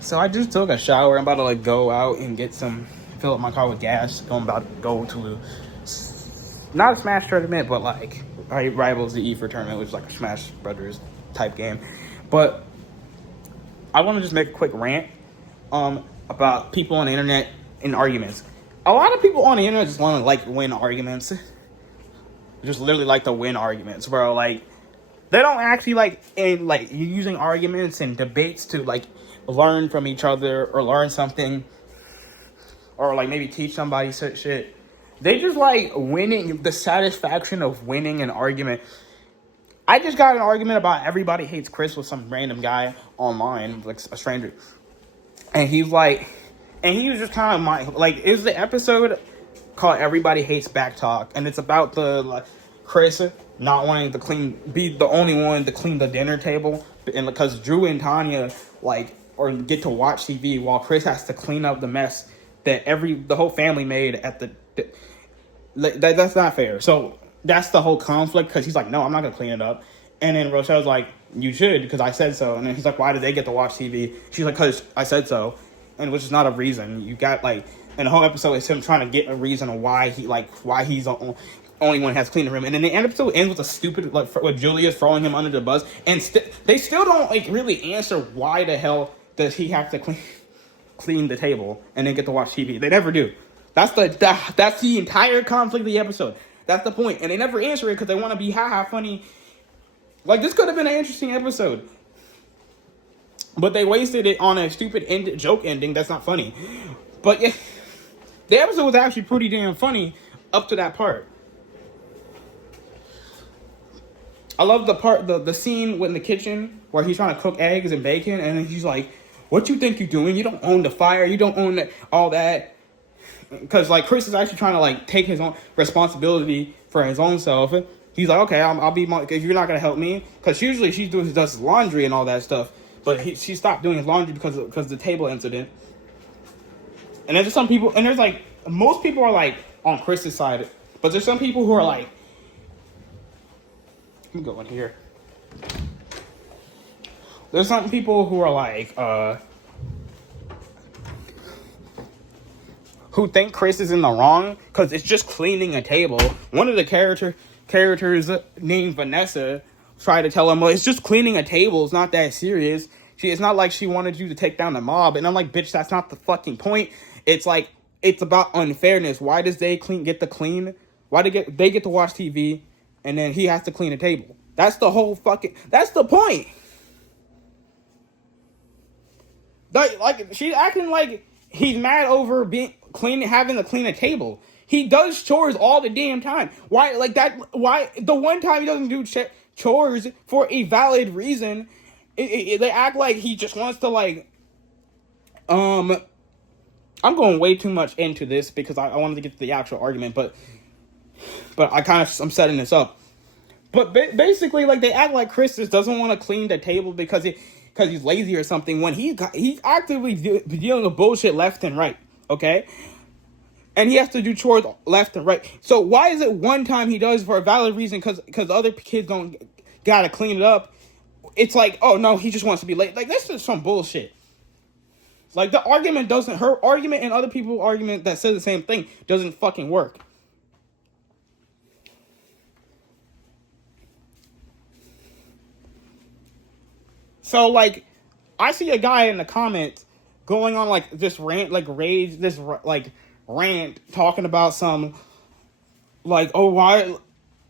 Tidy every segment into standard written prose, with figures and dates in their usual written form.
So I just took a shower. I'm about to like go out and get some, fill up my car with gas. I'm about to go to not a Smash tournament, but like Rivals the E for tournament, which is like a Smash Brothers type game. But I want to just make a quick rant about people on the internet in arguments. A lot of people on the internet just want to like win arguments. Just literally like to win arguments, bro. Like they don't actually like in like using arguments and debates to like learn from each other or learn something or like maybe teach somebody shit. They just like winning, the satisfaction of winning an argument. I just got an argument about Everybody Hates Chris with some random guy online, like a stranger. And he's like, and he was just kind of like, it was the episode called Everybody Hates Back Talk. And it's about the like, Chris not wanting to be the only one to clean the dinner table. And because Drew and Tanya like, or get to watch TV while Chris has to clean up the mess that the whole family made at that's not fair. So that's the whole conflict because he's like, no, I'm not gonna clean it up. And then Rochelle's like, you should because I said so. And then he's like, why did they get to watch TV? She's like, because I said so, and which is not a reason. You got like, and the whole episode is him trying to get a reason of why he's the only one who has cleaned the room. And then the episode ends with a stupid like with Julia throwing him under the bus, and they still don't like really answer why the hell does he have to clean the table and then get to watch TV. They never do. That's the entire conflict of the episode. That's the point. And they never answer it because they want to be funny. Like, this could have been an interesting episode. But they wasted it on a stupid joke ending that's not funny. But yeah, the episode was actually pretty damn funny up to that part. I love the scene in the kitchen where he's trying to cook eggs and bacon. And then he's like, what you think you're doing? You don't own the fire. You don't own all that. Because like Chris is actually trying to like take his own responsibility for his own self. He's like, okay, I'll be if you're not gonna help me, because usually she does his laundry and all that stuff, but she stopped doing his laundry because of the table incident. And there's some people, and there's like most people are like on Chris's side, but there's some people who are like, let me go in here. There's some people who are like, who think Chris is in the wrong because it's just cleaning a table. One of the characters named Vanessa tried to tell him, well, it's just cleaning a table. It's not that serious. It's not like she wanted you to take down the mob. And I'm like, bitch, that's not the fucking point. It's like, it's about unfairness. Why does they get the clean? Why they get to watch TV and then he has to clean a table? That's the whole that's the point. Like she's acting like he's mad over having to clean a table. He does chores all the damn time. Why, like that? Why the one time he doesn't do chores for a valid reason? They act like he just wants to like. I'm going way too much into this because I wanted to get to the actual argument, but I'm setting this up. But basically, like they act like Chris just doesn't want to clean the table because he's lazy or something. When he's actively dealing with bullshit left and right. Okay. And he has to do chores left and right. So why is it one time he does for a valid reason because other kids don't gotta clean it up? It's like, oh no, he just wants to be late. Like, this is some bullshit. Like, her argument and other people's argument that says the same thing doesn't fucking work. So, like, I see a guy in the comments going on, like, this rant, talking about some, like, oh, why,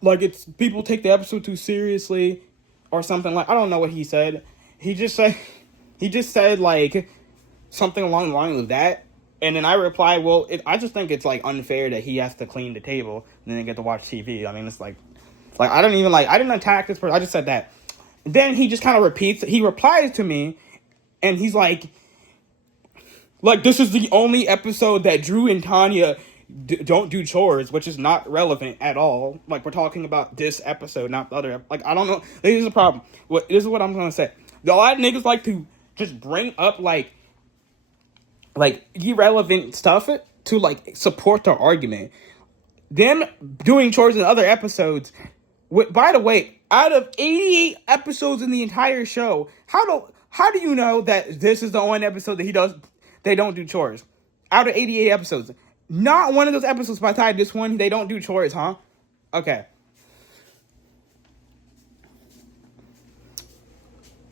like, it's, people take the episode too seriously, or something, like, I don't know what he said. He just said, like, something along the line of that, and then I replied, well, I just think it's, like, unfair that he has to clean the table, and then get to watch TV. I mean, it's, like, I didn't attack this person, I just said that. Then he just kind of replies to me, and he's like, this is the only episode that Drew and Tanya don't do chores, which is not relevant at all. Like, we're talking about this episode, not the other. Like, I don't know. This is the problem. This is what I'm going to say. A lot of niggas like to just bring up, like irrelevant stuff to, like, support their argument. Them doing chores in other episodes. By the way, out of 88 episodes in the entire show, how How do you know that this is the one episode that they don't do chores? Out of 88 episodes. Not one of those episodes by the time this one, they don't do chores, huh? Okay.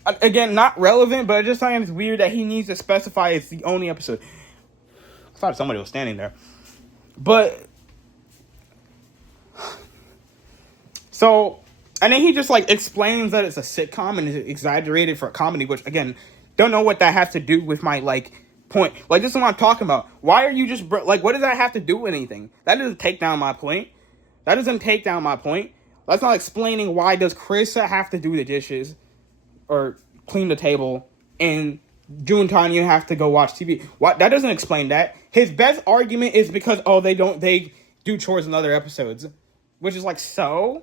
Again, not relevant, but I just find it's weird that he needs to specify it's the only episode. I thought somebody was standing there. But, so, and then he just, like, explains that it's a sitcom and it's exaggerated for a comedy, which, again, don't know what that has to do with my, like, point. Like, this is what I'm talking about. Why are you just, like, what does that have to do with anything? That doesn't take down my point. That's not explaining why does Carissa have to do the dishes or clean the table and June Tanya have to go watch TV. What? That doesn't explain that. His best argument is because, they do chores in other episodes. Which is like, so?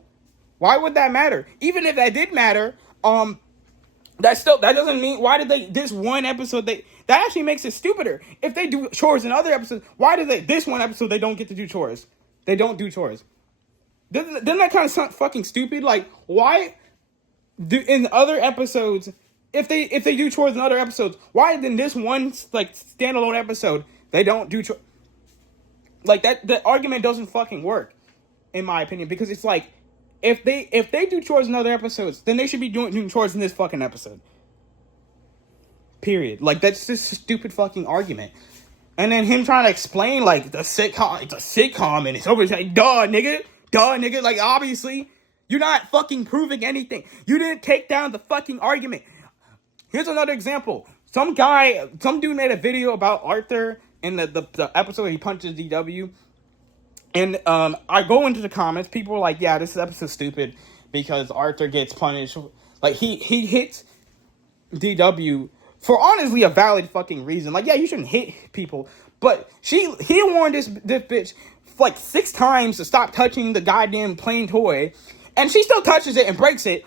Why would that matter? Even if that did matter, that doesn't mean, why did this one episode, that actually makes it stupider. If they do chores in other episodes, why did this one episode, they don't get to do chores? They don't do chores. Doesn't that kind of sound fucking stupid? Like, why in other episodes, if they do chores in other episodes, why in this one, like, standalone episode, they don't do chores? Like, the argument doesn't fucking work, in my opinion, because it's like, if they do chores in other episodes, then they should be doing chores in this fucking episode. Period. Like, that's just a stupid fucking argument. And then him trying to explain, like, it's a sitcom, and it's always like, duh, nigga. Like, obviously, you're not fucking proving anything. You didn't take down the fucking argument. Here's another example. Some dude made a video about Arthur in the episode where he punches DW. And I go into the comments. People are like, yeah, this episode's stupid because Arthur gets punished. Like, he hits DW for honestly a valid fucking reason. Like, yeah, you shouldn't hit people. But he warned this bitch like 6 times to stop touching the goddamn plain toy. And she still touches it and breaks it.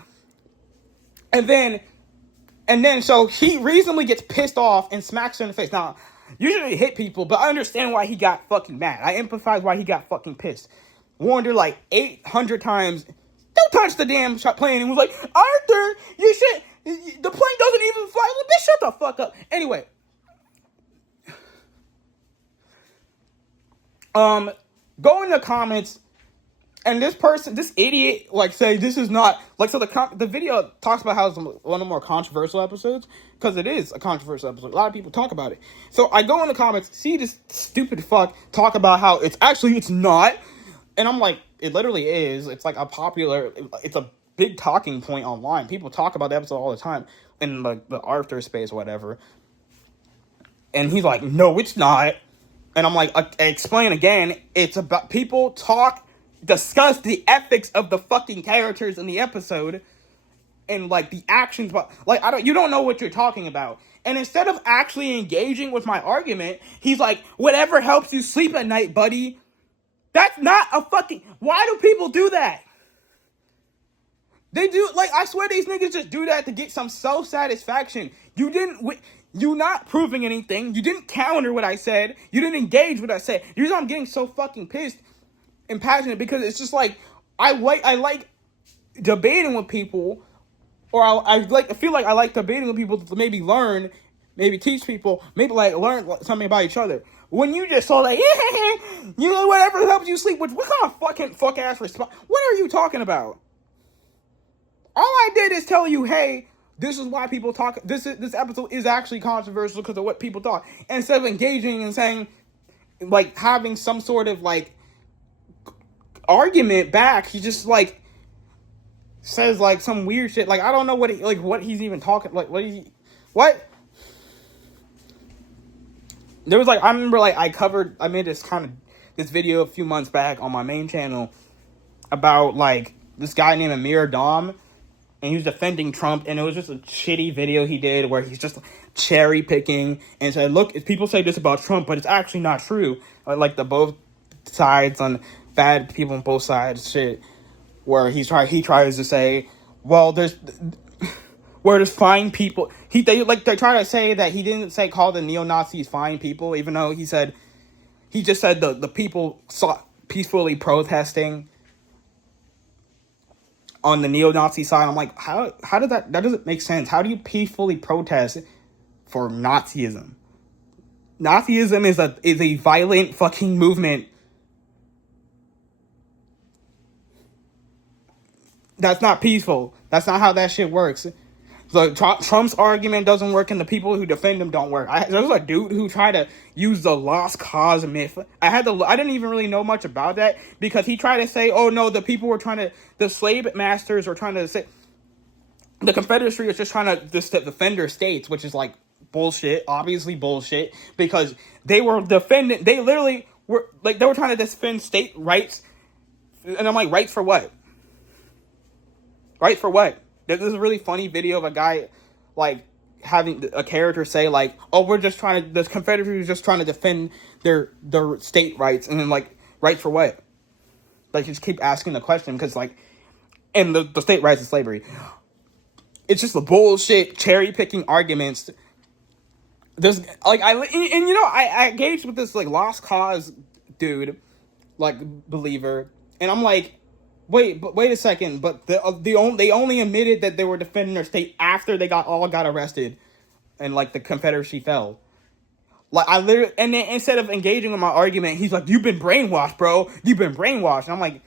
And then so he reasonably gets pissed off and smacks her in the face. Now, usually hit people, but I understand why he got fucking mad. I empathize why he got fucking pissed. Warned her like 800 times, don't touch the damn plane. And was like, Arthur, the plane doesn't even fly. Well, bitch, shut the fuck up. Anyway. Go in the comments, and this idiot, like, say this is not, like, so the video talks about how it's one of the more controversial episodes, because it is a controversial episode. A lot of people talk about it. So I go in the comments, see this stupid fuck talk about how it's not, and I'm like, it literally is. It's like it's a big talking point online. People talk about the episode all the time in like the Arthur space or whatever. And he's like, no, it's not. And I'm like, explain again. It's about people discuss the ethics of the fucking characters in the episode and like the actions, but like you don't know what you're talking about. And instead of actually engaging with my argument, he's like, whatever helps you sleep at night, buddy. That's not a fucking, why do people do that? They do, like, I swear these niggas just do that to get some self-satisfaction. You're not proving anything. You didn't counter what I said. You didn't engage what I said. The reason I'm getting so fucking pissed and passionate, because it's just like, I like debating with people, or I feel like I like debating with people to maybe learn, maybe teach people, maybe like learn something about each other. When you just saw like, whatever helps you sleep, what kind of fuck ass response? What are you talking about? All I did is tell you, hey, this is why people talk. This episode is actually controversial because of what people thought. And instead of engaging and saying, like, having some sort of like argument back, he just like says like some weird shit. Like, I don't know what he's even talking. Like, what? There was like, I remember like I made this video a few months back on my main channel about like this guy named Amir Dom. And he was defending Trump, and it was just a shitty video he did where he's just cherry picking and said, look, people say this about Trump, but it's actually not true. Like the both sides, on bad people on both sides shit, where he tries to say, well, there's fine people. They try to say that he didn't call the neo-Nazis fine people, even though he just said the people saw peacefully protesting on the neo-Nazi side. I'm like, how does that doesn't make sense? How do you peacefully protest for Nazism? Nazism is a violent fucking movement. That's not peaceful. That's not how that shit works. So Trump's argument doesn't work, and the people who defend him don't work. There's a dude who tried to use the lost cause myth. I didn't even really know much about that, because he tried to say, oh no, the slave masters were trying to say, the Confederacy was just trying to defend their states, which is like bullshit, obviously bullshit, because they literally were like, they were trying to defend state rights, and I'm like, rights for what? Right for what? There's a really funny video of a guy, like, having a character say, like, oh, the Confederacy was just trying to defend their state rights, and then, like, rights for what? Like, just keep asking the question, because, like, and the state rights of slavery. It's just the bullshit, cherry-picking arguments. There's, like, I engaged with this, like, lost cause dude, like, believer, and I'm like, wait a second, but they only admitted that they were defending their state after they got arrested, and like the Confederacy fell. Like, I literally, and then instead of engaging in my argument, he's like, "You've been brainwashed, bro. You've been brainwashed." And I'm like,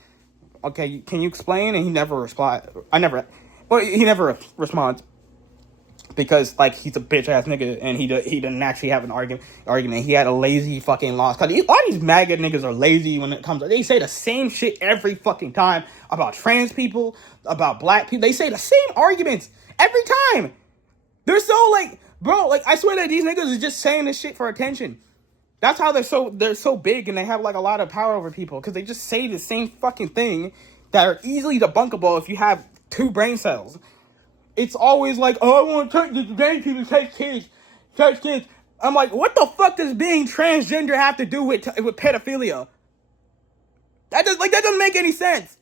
"Okay, can you explain?" And he never replied. He never responds, because like he's a bitch ass nigga, and he didn't actually have an argument. He had a lazy fucking loss. Cause all these MAGA niggas are lazy when it comes to, they say the same shit every fucking time about trans people, about black people. They say the same arguments every time. They're so like, bro, like, I swear that these niggas is just saying this shit for attention. That's how they're so big, and they have like a lot of power over people, because they just say the same fucking thing that are easily debunkable if you have 2 brain cells. It's always like, oh, I want to take the gay people to take kids. I'm like, what the fuck does being transgender have to do with pedophilia? That doesn't make any sense.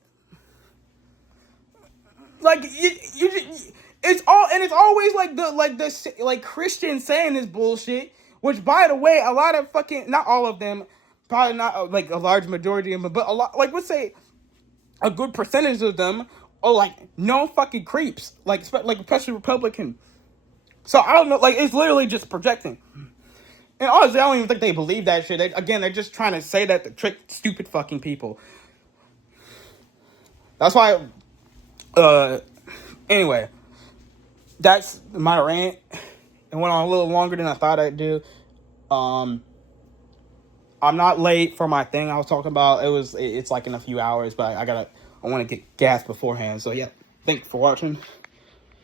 Like, it's always like Christians saying this bullshit. Which, by the way, a lot of fucking, not all of them, probably not like a large majority of them, but a lot, like, let's say a good percentage of them are like no fucking creeps, like especially Republican. So I don't know, like, it's literally just projecting. And honestly, I don't even think they believe that shit. They're just trying to say that to trick stupid fucking people. That's why. Anyway, that's my rant. It went on a little longer than I thought I'd do. I'm not late for my thing I was talking about. It's like in a few hours, but I want to get gas beforehand. So yeah, thanks for watching.